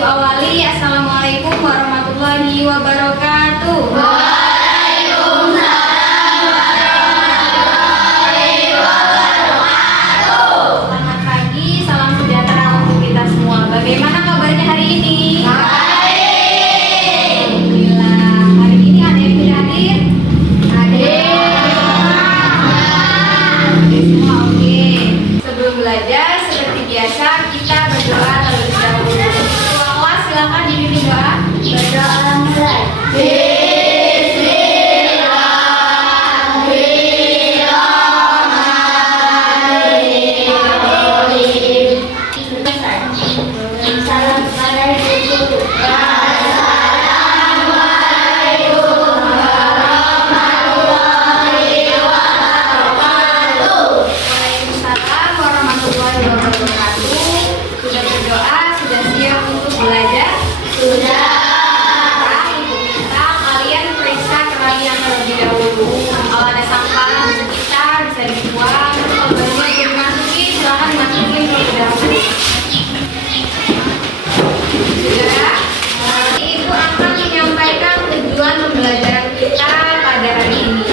awali. Assalamualaikum warahmatullahi wabarakatuh. Selamat pagi, salam sejahtera untuk kita semua. Bagaimana kabarnya hari ini? Alhamdulillah. Hari ini ada yang tidak hadir? Semua oke. Sebelum belajar, seperti biasa kita berdoa terlebih dahulu. Ketua kelas silakan dipimpin doa. Berdoa mulai. Salam kepada ibu guru. Waalaikumsalam warahmatullahi wabarakatuh. Sudah berdoa, sudah siap untuk belajar? Sudah. Sekarang ibu minta kalian periksa keranjang terlebih dahulu. Kalau ada sampah di sekitar bisa dibuang. Kalau bajunya belum dimasuki, silahkan dimasukin terlebih dahulu. Sudah. Nanti ibu akan menyampaikan tujuan pembelajaran kita pada hari ini.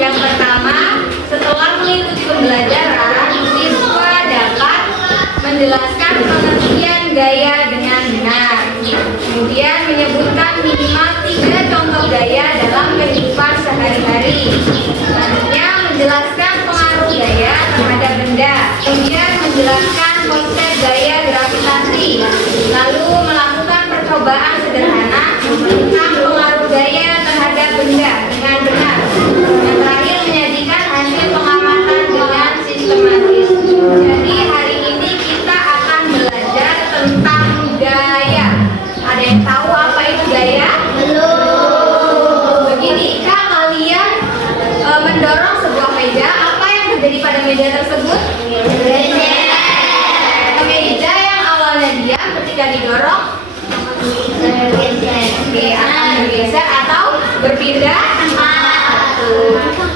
Yang pertama, setelah mengikuti pembelajaran, siswa dapat menjelaskan pengertian gaya dengan benar. Kemudian menyebutkan minimal 3 contoh gaya dalam kehidupan sehari-hari. Selanjutnya menjelaskan pengaruh gaya terhadap benda. Kemudian menjelaskan konsep gaya gravitasi. Lalu melakukan percobaan sederhana tentang pengaruh gaya terhadap benda dengan benar. Yang terakhir menyajikan hasil pengamatan dengan sistematis. Jadi hari ini kita akan belajar tentang gaya. Ada yang tahu apa itu gaya? Belum. Begini, jika kalian mendorong sebuah meja, apa yang terjadi pada meja tersebut? Meja yang awalnya diam ketika didorong akan bergeser atau berpindah.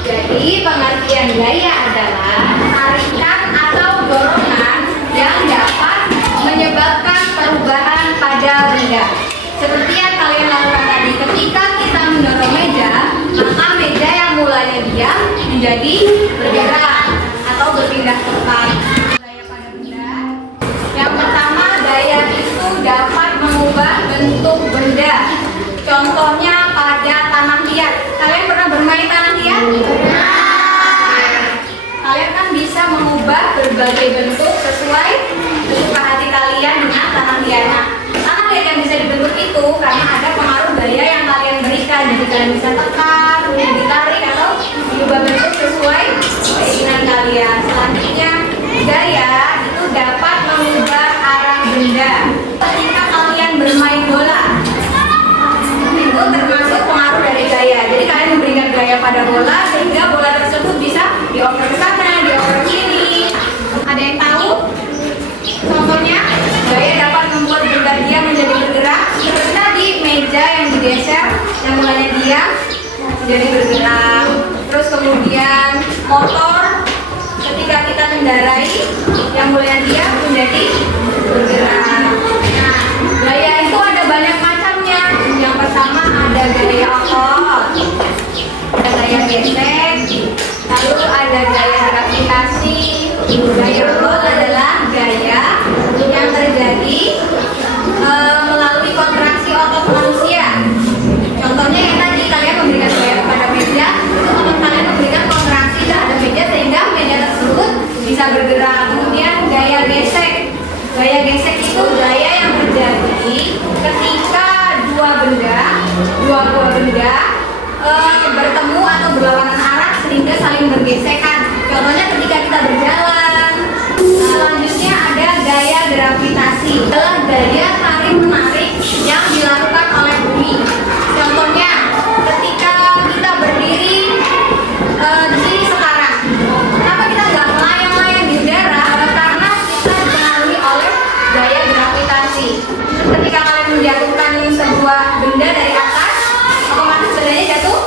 Jadi pengertian gaya adalah tarikan atau dorongan yang dapat menyebabkan perubahan pada benda. Seperti yang kalian lakukan tadi, ketika kita mendorong meja, maka meja yang mulanya diam menjadi bergerak atau berpindah tempat. Gaya pada benda. Yang pertama, gaya itu dapat mengubah bentuk benda. Contohnya pada tanah liat. Kalian pernah bermain tanah liat? Kalian kan bisa mengubah berbagai bentuk sesuai sesuka hati kalian dengan tanah liat. Nah, tanah liat yang bisa dibentuk itu karena ada pengaruh gaya yang kalian berikan. Jadi kalian bisa tekan, ditarik atau diubah bentuk sesuai keinginan kalian. Selanjutnya, gaya itu dapat mengubah arah benda. Ketika kalian bermain bola, itu termasuk pengaruh dari gaya. Jadi kalian memberikan gaya pada bola sehingga bola tersebut bisa dioper ke sana, dioper kiri. Ada yang tahu? Contohnya, gaya dapat membuat benda diam menjadi bergerak. Seperti tadi, meja yang digeser, yang mulanya diam jadi bergerak. Terus kemudian motor ketika kita kendarai, yang mulanya diam menjadi bergerak. Nah, gaya itu ada banyak macamnya. Yang pertama ada gaya otot, ada gaya gesek, lalu ada gaya gravitasi. Gaya otot adalah gaya yang terjadi melalui kontraksi otot manusia. Contohnya yang tadi kalian memberikan gaya kepada meja, itu otot kalian memberikan kontraksi terhadap meja sehingga meja tersebut bisa bergerak. Kemudian gaya gesek. Gaya gesek itu gaya yang terjadi ketika dua buah benda bertemu atau berlawanan arah sehingga saling bergesekan. Contohnya ketika kita berjalan. Selanjutnya ada gaya gravitasi. Adalah gaya tarik menarik yang dilakukan oleh bumi. Contohnya ketika kita berdiri di sini sekarang. Kenapa kita nggak melayang-layang di udara? Karena kita dipengaruhi oleh gaya gravitasi. Ketika kalian menjatuhkan sebuah benda dari atas, otomatis bendanya jatuh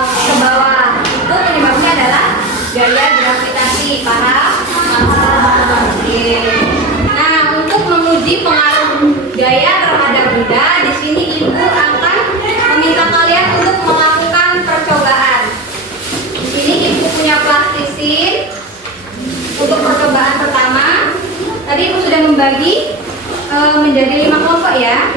ke bawah. Itu penyebabnya adalah gaya gravitasi. Paham? Oke. Nah, untuk menguji pengaruh gaya terhadap benda, di sini ibu akan meminta kalian untuk melakukan percobaan. Di sini ibu punya plastisin untuk percobaan pertama. Tadi ibu sudah membagi menjadi 5 kelompok ya.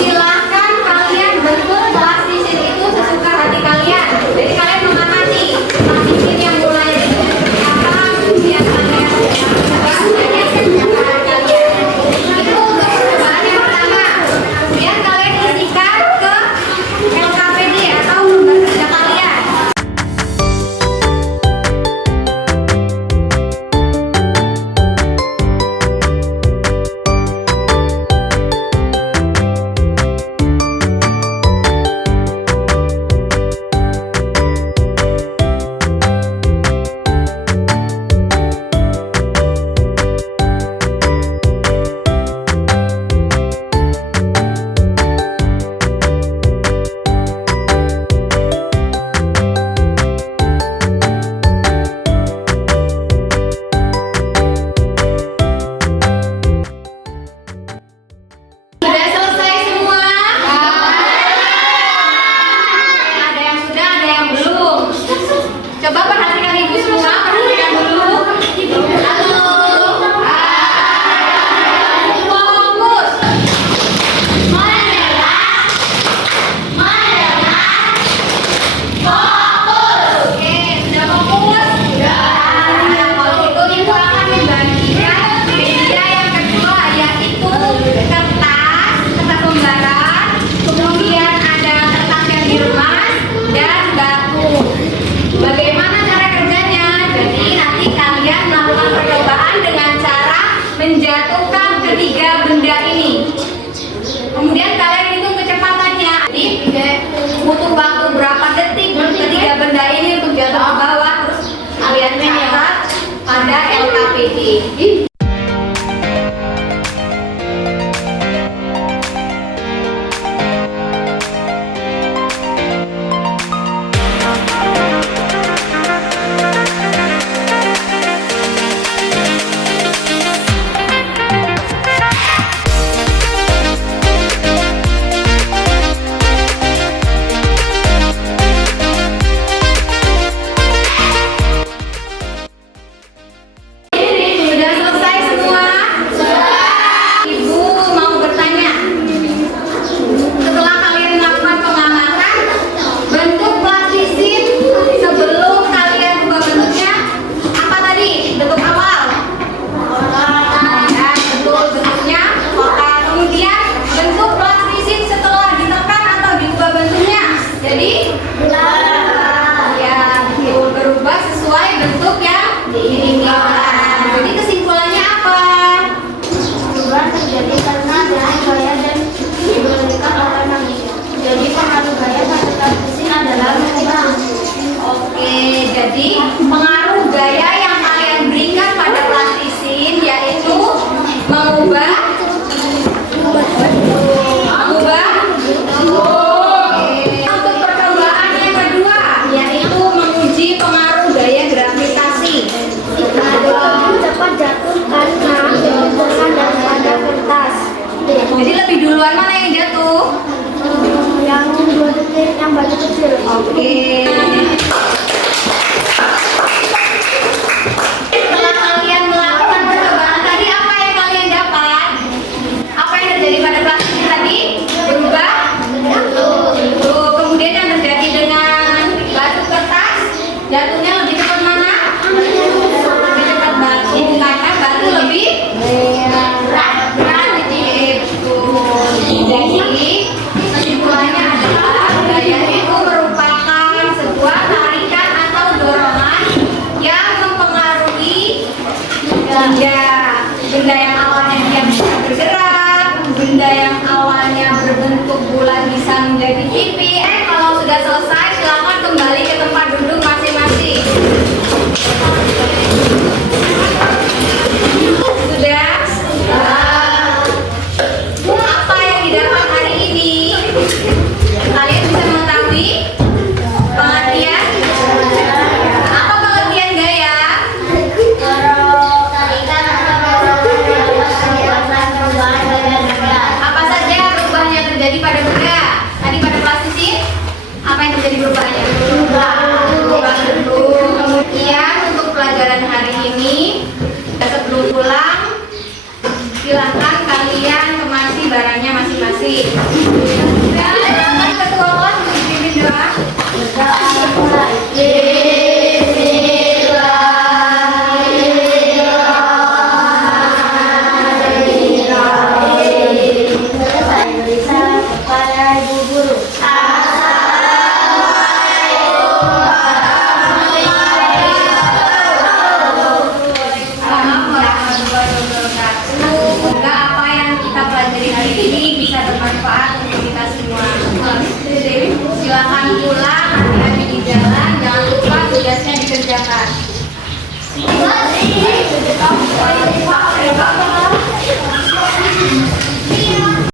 Silahkan kalian bentuk plastisin itu sesuka hati kalian. Jadi kalian mengamati plastisin yang mulai itu apa, kemudian kalian itu untuk percobaan yang pertama. Kemudian kalian isikan ke LKPD atau lembar kerja kalian. Sudah selesai semua? Ada yang sudah, ada yang belum. Coba perhatikan ibu semua, perhatikan dulu. Halo. Fokus. Menyerah. Fokus. Oke, sudah fokus? Sudah. Nah, kalau gitu ibu akan membagikan media yang kedua, yaitu kertas lembaran, kemudian ada kertas yang diremas dan batu. Bagaimana cara kerjanya? Jadi nanti kalian melakukan percobaan dengan cara menjatuhkan ketiga benda ini. Kemudian kalian hitung kecepatannya. Jadi butuh waktu berapa detik ketiga benda ini untuk jatuh ke bawah, terus kalian catat pada LKPD. Sudah selesai semua? Ibu mau bertanya. Setelah kalian melakukan pengamatan, bentuk plastisin sebelum kalian ubah bentuknya apa tadi? Bentuk awal. Ya, betul, bentuknya kotak. Kemudian bentuk plastisin setelah ditekan atau diubah bentuknya. Jadi ya, betul, berubah sesuai bentuk yang diinginkan. Jadi kesimpulannya apa? Perubahan terjadi karena adanya gaya dan diberikan oleh manusia. Jadi pengaruh gaya pada plastisin adalah mengubah. Oke, jadi pengaruh gaya yang kalian berikan pada plastisin yaitu mengubah. Untuk percobaan yang kedua yaitu menguji pengaruh gaya gravitasi. Cepat jatuh karena benturan daripada kertas. Jadi lebih duluan mana yang jatuh? Yang 2 detik, yang batu kecil. Oke. Setelah kalian melakukan percobaan tadi, apa yang kalian dapat? Apa yang terjadi pada plastik tadi? Berubah? Tuh, kemudian yang terjadi dengan batu kertas, jatuhnya lebih cepat mana? Lebih cepat batu, karena batu lebih berat. Jadi kesimpulannya adalah gaya itu merupakan sebuah tarikan atau dorongan yang mempengaruhi benda yang awalnya dia bisa bergerak, benda yang awalnya berbentuk bulat bisa menjadi pipi. Kalau sudah selesai silakan kembali ke tempat duduk masing-masing. dikerjakan.